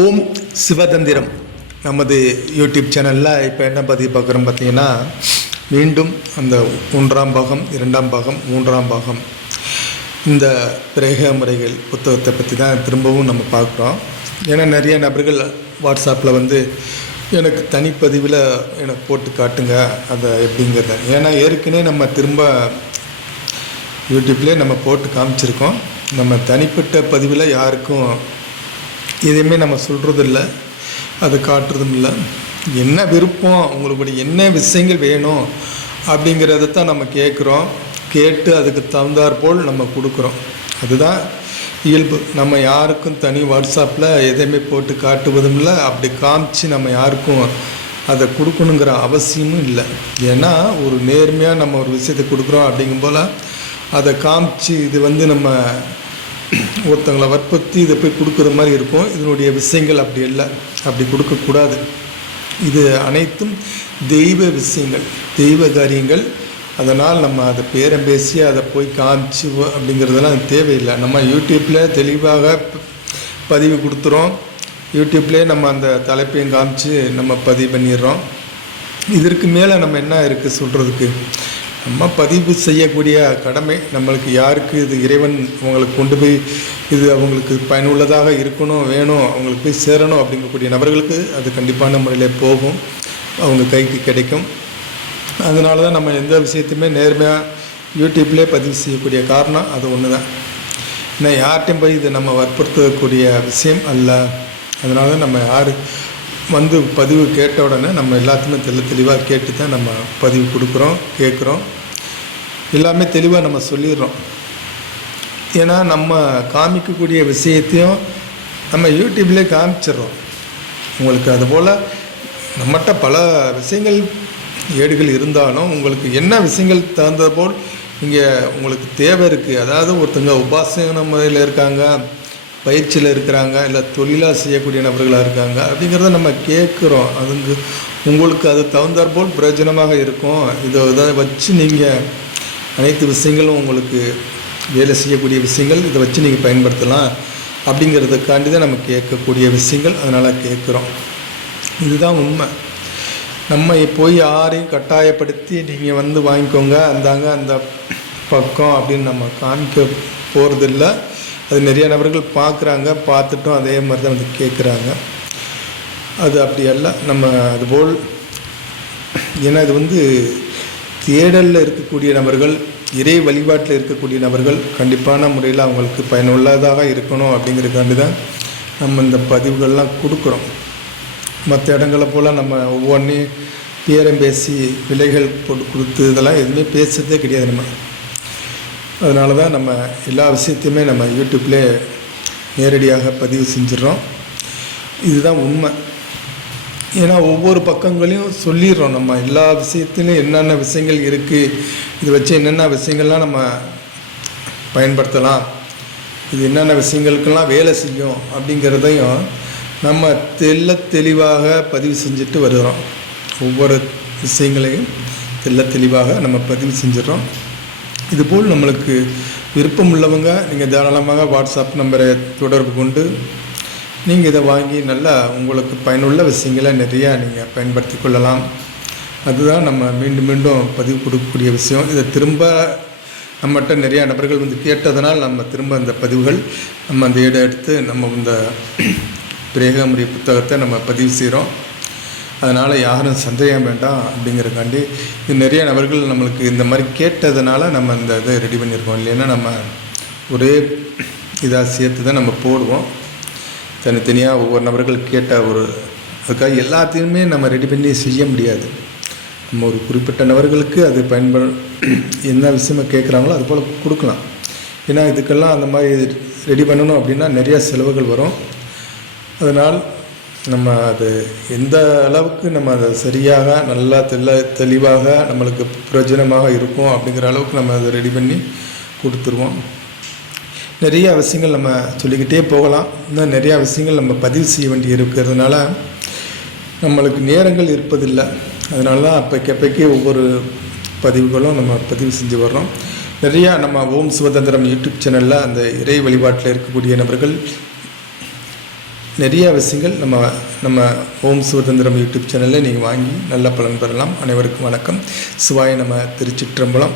ஓம் சிவதந்திரம் நமது யூடியூப் சேனலில் இப்போ என்ன பதிவு பார்க்குறோம் பார்த்தீங்கன்னா, மீண்டும் அந்த 1ஆம் பாகம் 2ஆம் பாகம் 3ஆம் பாகம் இந்த பிரேக முறைகள் புத்தகத்தை பற்றி தான் திரும்பவும் நம்ம பார்க்குறோம். ஏன்னா நிறைய நபர்கள் வாட்ஸ்அப்பில் எனக்கு தனிப்பதிவில் எனக்கு போட்டு காட்டுங்க அதை எப்படிங்கிறத. ஏன்னா ஏற்கனவே நம்ம திரும்ப யூடியூப்லேயே நம்ம போட்டு காமிச்சிருக்கோம். நம்ம தனிப்பட்ட பதிவில் யாருக்கும் எதையுமே நம்ம சொல்கிறதில்ல, அதை காட்டுறதும் இல்லை. என்ன விருப்பம் உங்களுக்கு, என்ன விஷயங்கள் வேணும் அப்படிங்கிறத தான் நம்ம கேட்குறோம். கேட்டு அதுக்கு தகுந்தாற்போல் நம்ம கொடுக்குறோம். அதுதான் இயல்பு. நம்ம யாருக்கும் தனி வாட்ஸ்அப்பில் எதையுமே போட்டு காட்டுவதும் இல்லை, அப்படி காமிச்சு நம்ம யாருக்கும் அதை கொடுக்கணுங்கிற அவசியமும் இல்லை. ஏன்னா ஒரு நேர்மையாக நம்ம ஒரு விஷயத்தை கொடுக்குறோம் அப்படிங்கும் போல் அதை காமிச்சு இது நம்ம ஒருத்தங்களை வற்புறுத்தி இதை போய் கொடுக்குற மாதிரி இருக்கும். இதனுடைய விஷயங்கள் அப்படி இல்லை, அப்படி கொடுக்கக்கூடாது. இது அனைத்தும் தெய்வ விஷயங்கள், தெய்வ காரியங்கள். அதனால் நம்ம அதை பேரம் பேசி அதை போய் காமிச்சு அப்படிங்கிறதெல்லாம் தேவையில்லை. நம்ம யூடியூப்பில் தெளிவாக பதிவு கொடுத்துறோம். யூடியூப்லேயே நம்ம அந்த தலைப்பையும் காமிச்சு நம்ம பதிவு பண்ணிடுறோம். இதற்கு மேலே நம்ம என்ன இருக்குது சொல்கிறதுக்கு? நம்ம பதிவு செய்யக்கூடிய கடமை நம்மளுக்கு. யாருக்கு இது இறைவன் அவங்களுக்கு கொண்டு போய் இது அவங்களுக்கு பயனுள்ளதாக இருக்கணும், வேணும், அவங்களுக்கு போய் சேரணும் அப்படிங்கக்கூடிய நபர்களுக்கு அது கண்டிப்பான முறையில் போகும், அவங்க கைக்கு கிடைக்கும். அதனால தான் நம்ம எந்த விஷயத்தையுமே நேர்மையாக யூடியூப்லேயே பதிவு செய்யக்கூடிய காரணம் அது ஒன்று தான். ஏன்னா யார்கிட்டையும் போய் இதை நம்ம வற்புறுத்தக்கூடிய விஷயம் அல்ல. அதனால தான் நம்ம யார் பதிவு கேட்ட உடனே நம்ம எல்லாத்தையுமே தெளிவாக கேட்டு தான் நம்ம பதிவு கொடுக்குறோம், கேட்குறோம். எல்லாமே தெளிவாக நம்ம சொல்லிடுறோம். ஏன்னா நம்ம காமிக்கக்கூடிய விஷயத்தையும் நம்ம யூடியூப்லேயே காமிச்சிடுறோம் உங்களுக்கு. அதுபோல் நம்மகிட்ட பல விஷயங்கள் ஏடுகள் இருந்தாலும் உங்களுக்கு என்ன விஷயங்கள் தகுந்த போல் இங்கே உங்களுக்கு தேவை இருக்குது. அதாவது ஒருத்தங்க உபாசன முறையில் இருக்காங்க, பயிற்சியில் இருக்கிறாங்க, இல்லை தொழிலாக செய்யக்கூடிய நபர்களாக இருக்காங்க அப்படிங்கிறத நம்ம கேட்குறோம். உங்களுக்கு அது தகுந்தாற்போல் பிரயோஜனமாக இருக்கும். இதை வச்சு நீங்கள் அனைத்து விஷயங்களும் உங்களுக்கு வேலை செய்யக்கூடிய விஷயங்கள் இதை வச்சு நீங்கள் பயன்படுத்தலாம் அப்படிங்கிறதுக்காண்டி தான் நம்ம கேட்கக்கூடிய விஷயங்கள். அதனால் கேட்குறோம். இதுதான் உண்மை. நம்ம போய் யாரையும் கட்டாயப்படுத்தி நீங்கள் வாங்கிக்கோங்க அந்தாங்க அந்த பக்கம் அப்படின்னு நம்ம காமிக்க போகிறதில்ல. அது நிறைய நபர்கள் பார்க்குறாங்க, பார்த்துட்டும் அதே மாதிரி தான் கேட்குறாங்க. அது அப்படி அல்ல. நம்ம அதுபோல் ஏன்னா இது தேடலில் இருக்கக்கூடிய நபர்கள், இறை வழிபாட்டில் இருக்கக்கூடிய நபர்கள் கண்டிப்பான முறையில் அவங்களுக்கு பயனுள்ளதாக இருக்கணும் அப்படிங்கிறதுக்காண்டி தான் நம்ம இந்த பதிவுகள்லாம் கொடுக்குறோம். மற்ற இடங்களை போல் நம்ம ஒவ்வொன்றையும் பேரம் பேசி விலைகள் போட்டு கொடுத்து இதெல்லாம் எதுவுமே பேசுறதே கிடையாது நம்ம. அதனால தான் நம்ம எல்லா விஷயத்தையுமே நம்ம யூடியூப்லேயே நேரடியாக பதிவு செஞ்சிடறோம். இதுதான் உண்மை. ஏன்னா ஒவ்வொரு பக்கங்களையும் சொல்லிடுறோம். நம்ம எல்லா விஷயத்துலையும் என்னென்ன விஷயங்கள் இருக்குது, இதை வச்சு என்னென்ன விஷயங்கள்லாம் நம்ம பயன்படுத்தலாம், இது என்னென்ன விஷயங்களுக்கெல்லாம் வேலை செய்யும் அப்படிங்கிறதையும் நம்ம தெளிவாக பதிவு செஞ்சுட்டு வருகிறோம். ஒவ்வொரு விஷயங்களையும் தெளிவாக நம்ம பதிவு செஞ்சிடறோம். இதுபோல் நம்மளுக்கு விருப்பம் உள்ளவங்க நீங்கள் தாராளமாக வாட்ஸ்அப் நம்பரை தொடர்பு கொண்டு நீங்கள் இதை வாங்கி நல்லா உங்களுக்கு பயனுள்ள விஷயங்களை நிறையா நீங்கள் பயன்படுத்தி கொள்ளலாம். அதுதான் நம்ம மீண்டும் மீண்டும் பதிவு கொடுக்கக்கூடிய விஷயம். இதை திரும்ப நம்மகிட்ட நிறையா நபர்கள் கேட்டதனால் நம்ம திரும்ப இந்த பதிவுகள் நம்ம அந்த எடுத்து நம்ம இந்த பிரேக முறை புத்தகத்தை நம்ம பதிவு செய்கிறோம். அதனால் யாரும் சந்தேகம் வேண்டாம் அப்படிங்கிறக்காண்டி இது நிறைய நபர்கள் நம்மளுக்கு இந்த மாதிரி கேட்டதுனால நம்ம இந்த இதை ரெடி பண்ணியிருக்கோம். இல்லைன்னா நம்ம ஒரே இதாக சேர்த்து தான் நம்ம போடுவோம். தனித்தனியாக ஒவ்வொரு நபர்கள் கேட்ட அதுக்காக எல்லாத்தையுமே நம்ம ரெடி பண்ணி செய்ய முடியாது. நம்ம ஒரு குறிப்பிட்ட நபர்களுக்கு அது என்ன விஷயமா கேட்குறாங்களோ அது போல் கொடுக்கலாம். ஏன்னா இதுக்கெல்லாம் அந்த மாதிரி ரெடி பண்ணணும் அப்படின்னா நிறையா செலவுகள் வரும். அதனால் நம்ம அது எந்த அளவுக்கு நம்ம அதை சரியாக நல்லா தெளிவாக நம்மளுக்கு பிரயோஜனமாக இருக்கும் அப்படிங்கிற அளவுக்கு நம்ம அதை ரெடி பண்ணி கொடுத்துருவோம். நிறைய விஷயங்கள் நம்ம சொல்லிக்கிட்டே போகலாம். இன்னும் நிறையா விஷயங்கள் நம்ம பதிவு செய்ய வேண்டி இருக்கிறதுனால நம்மளுக்கு நேரங்கள் இருப்பதில்லை. அதனால தான் அப்பைக்கு ஒவ்வொரு பதிவுகளும் நம்ம பதிவு செஞ்சு வர்றோம். நிறையா நம்ம ஓம் சிவதந்திரம் யூடியூப் சேனலில் அந்த இறை வழிபாட்டில் இருக்கக்கூடிய நபர்கள் நிறைய விஷயங்கள் நம்ம ஓம் சுதந்திரம் யூடியூப் சேனலில் நீங்கள் வாங்கி நல்ல பலன் பெறலாம். அனைவருக்கும் வணக்கம். சிவாய நம. திருச்சிற்றம்பலம்.